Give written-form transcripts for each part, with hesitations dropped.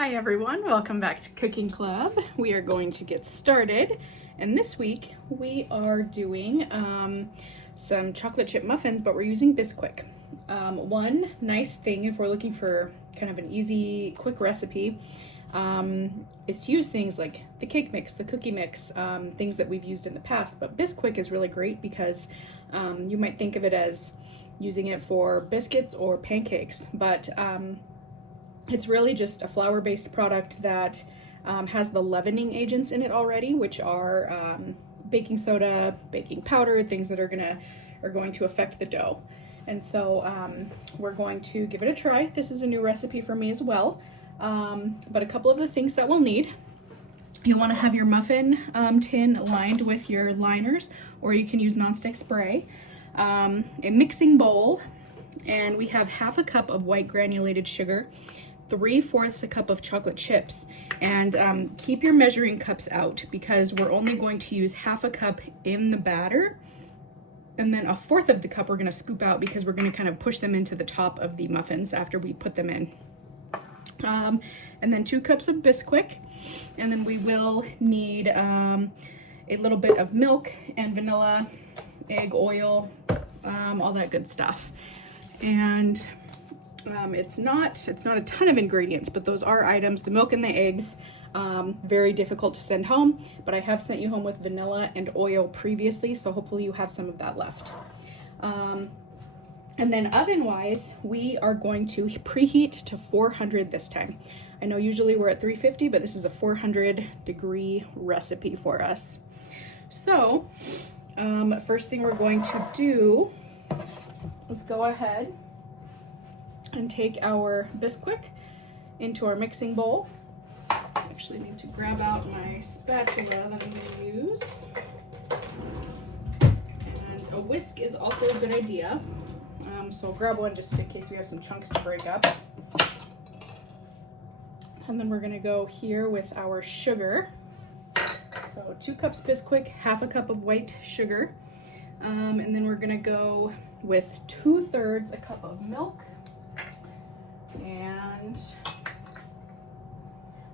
Hi everyone, welcome back to Cooking Club. We are going to get started, and this week we are doing some chocolate chip muffins, but we're using Bisquick. One nice thing if we're looking for kind of an easy, quick recipe is to use things like the cake mix, the cookie mix, things that we've used in the past, but Bisquick is really great because you might think of it as using it for biscuits or pancakes, but it's really just a flour-based product that has the leavening agents in it already, which are baking soda, baking powder, things that are going to affect the dough. And so we're going to give it a try. This is a new recipe for me as well. But a couple of the things that we'll need: you'll want to have your muffin tin lined with your liners, or you can use nonstick spray, a mixing bowl, and we have half a cup of white granulated sugar, 3/4 a cup of chocolate chips, and keep your measuring cups out because we're only going to use half a cup in the batter, and then 1/4 of the cup we're going to scoop out because we're going to kind of push them into the top of the muffins after we put them in. And then 2 cups of Bisquick, and then we will need a little bit of milk and vanilla, egg, oil, all that good stuff. And it's not a ton of ingredients, but those are items. The milk and the eggs, very difficult to send home, but I have sent you home with vanilla and oil previously, so hopefully you have some of that left. And then oven-wise, we are going to preheat to 400 this time. I know usually we're at 350, but this is a 400-degree recipe for us. So, first thing we're going to do is go ahead and take our Bisquick into our mixing bowl. I actually need to grab out my spatula that I'm going to use. And a whisk is also a good idea. So I'll grab one just in case we have some chunks to break up. And then we're going to go here with our sugar. So 2 cups Bisquick, half a cup of white sugar. And then we're going to go with 2/3 a cup of milk. And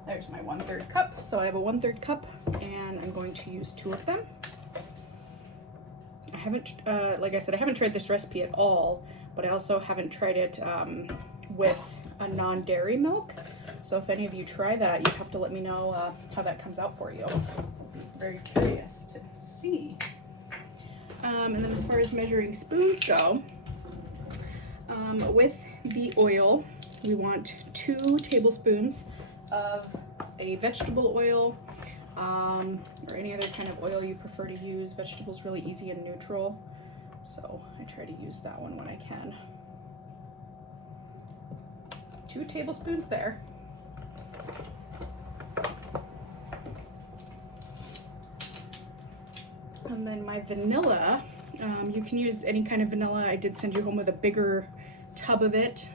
there's my 1/3 cup. So I have a 1/3 cup, and I'm going to use 2 of them. I haven't, like I said, I haven't tried this recipe at all, but I also haven't tried it with a non-dairy milk. So if any of you try that, you have to let me know how that comes out for you. I'll be very curious to see. And then as far as measuring spoons go, with the oil, we want 2 tablespoons of a vegetable oil, or any other kind of oil you prefer to use. Vegetable's really easy and neutral, so I try to use that one when I can. 2 tablespoons there. And then my vanilla, you can use any kind of vanilla. I did send you home with a bigger tub of it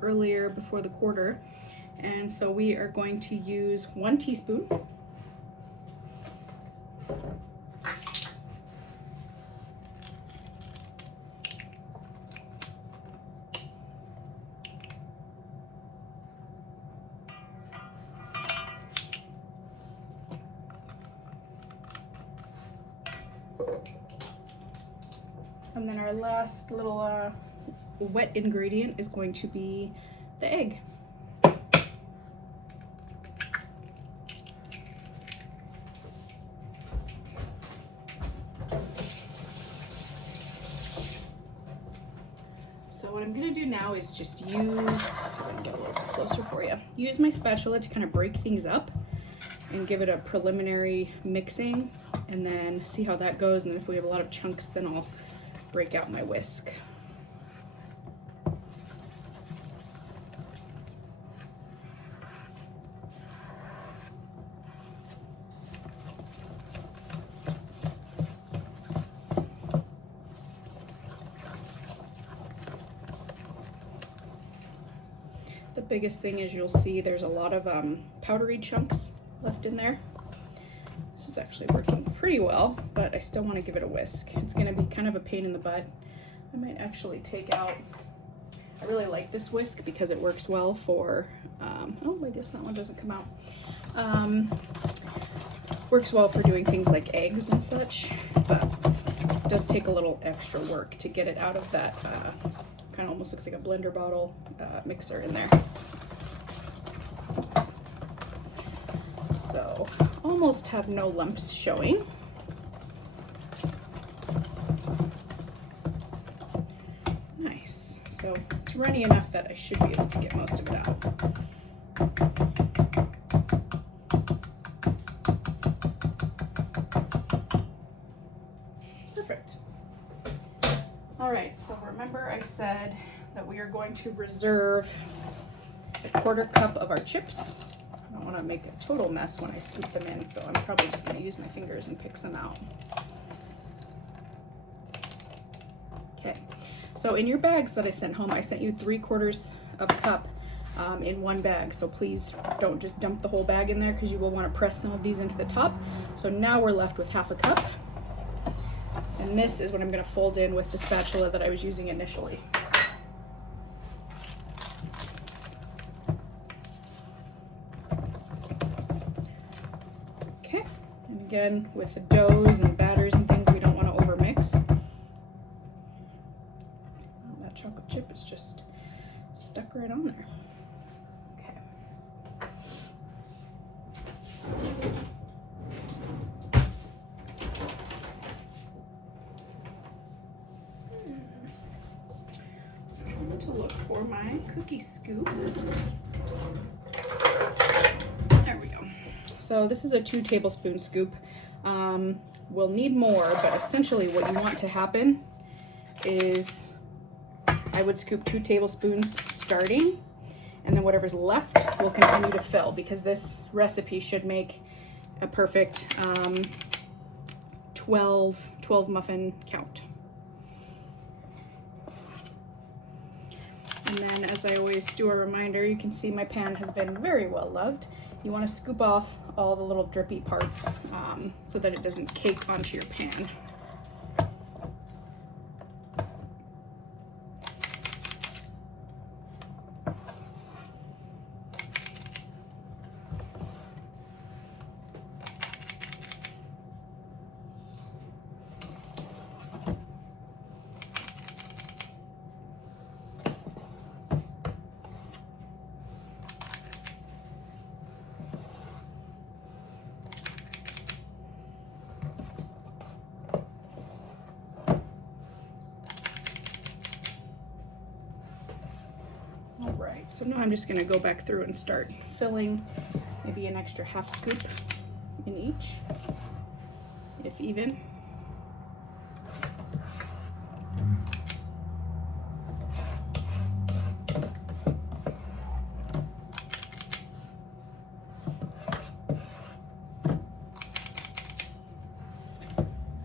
earlier before the quarter, and so we are going to use 1 teaspoon. And then our last little wet ingredient is going to be the egg. So what I'm going to do now is just use, so I can get a little bit closer for you, use my spatula to kind of break things up and give it a preliminary mixing, and then see how that goes. And then if we have a lot of chunks, then I'll break out my whisk. The biggest thing is you'll see there's a lot of powdery chunks left in there. This is actually working pretty well, but I still want to give it a whisk. It's going to be kind of a pain in the butt. I might actually take out I really like this whisk because it works well for, oh, I guess that one doesn't come out. Works well for doing things like eggs and such, but it does take a little extra work to get it out of that kind of almost looks like a blender bottle mixer in there. So almost have no lumps showing. Nice. So it's runny enough that I should be able to get most of it out. Perfect. All right, so remember I said that we are going to reserve a 1/4 cup of our chips. I don't want to make a total mess when I scoop them in, so I'm probably just going to use my fingers and pick some out. Okay, so in your bags that I sent home, I sent you 3/4 of a cup in one bag, so please don't just dump the whole bag in there because you will want to press some of these into the top. So now we're left with 1/2 cup, and this is what I'm going to fold in with the spatula that I was using initially. Okay, and again with the doughs and batters and things, we don't want to overmix. Oh, that chocolate chip is just stuck right on there. Okay. To look for my cookie scoop. There we go. So this is a 2 tablespoon scoop. We'll need more, but essentially what you want to happen is I would scoop 2 tablespoons starting, and then whatever's left will continue to fill, because this recipe should make a perfect 12 muffin count. And then, as I always do a reminder, you can see my pan has been very well loved. You want to scoop off all the little drippy parts so that it doesn't cake onto your pan. Alright, so now I'm just going to go back through and start filling maybe an extra 1/2 scoop in each, if even.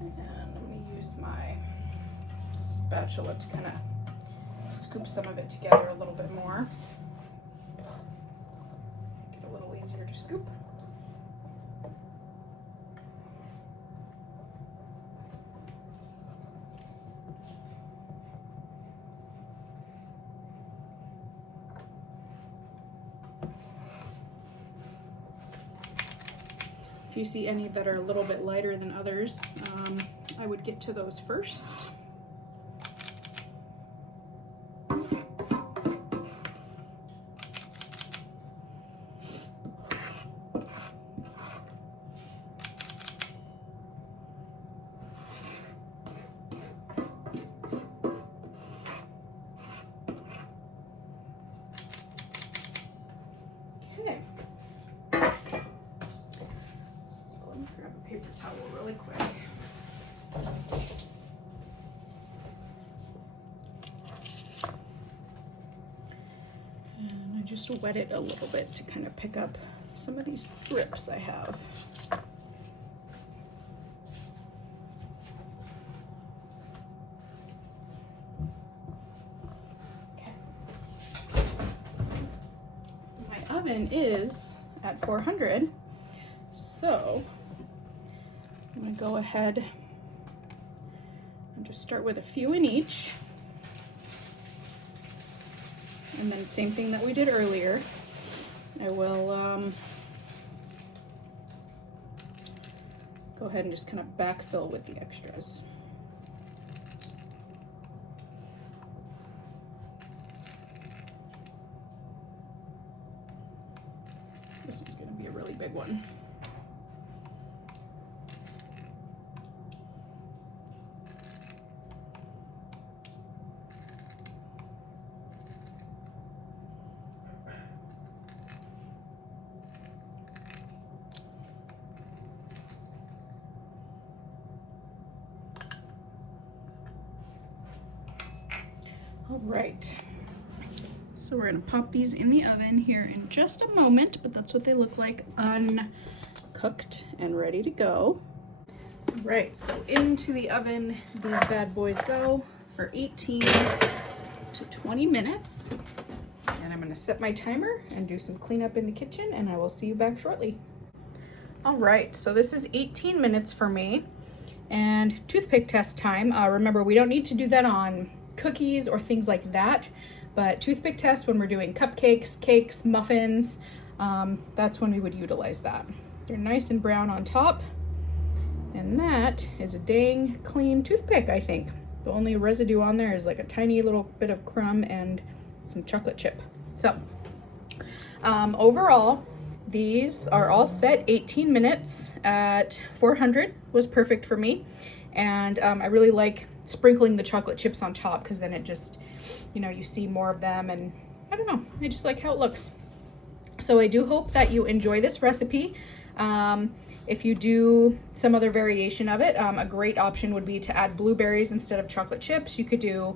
And let me use my spatula to kind of scoop some of it together a little bit more. Make it a little easier to scoop. If you see any that are a little bit lighter than others, I would get to those first. Okay. So let me grab a paper towel really quick. And I just wet it a little bit to kind of pick up some of these drips I have. Okay. My oven is at 400, so I'm going to go ahead and just start with a few in each. And then same thing that we did earlier. I will go ahead and just kind of backfill with the extras. This one's going to be a really big one. All right, so we're gonna pop these in the oven here in just a moment, but that's what they look like uncooked and ready to go. All right, so into the oven these bad boys go for 18 to 20 minutes. And I'm gonna set my timer and do some cleanup in the kitchen, and I will see you back shortly. All right, so this is 18 minutes for me. And toothpick test time. Remember, we don't need to do that on cookies or things like that, but toothpick test when we're doing cupcakes, cakes, muffins, that's when we would utilize that. They're nice and brown on top, and that is a dang clean toothpick, I think. The only residue on there is like a tiny little bit of crumb and some chocolate chip. So overall, these are all set. 18 minutes at 400 was perfect for me, and I really like sprinkling the chocolate chips on top, because then it just, you know, you see more of them, and I don't know, I just like how it looks. So I do hope that you enjoy this recipe. If you do some other variation of it, a great option would be to add blueberries instead of chocolate chips. You could do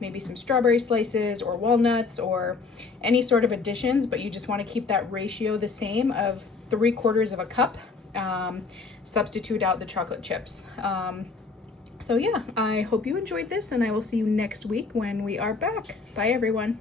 maybe some strawberry slices or walnuts or any sort of additions, but you just want to keep that ratio the same of 3/4 of a cup. Substitute out the chocolate chips. So yeah, I hope you enjoyed this, and I will see you next week when we are back. Bye everyone.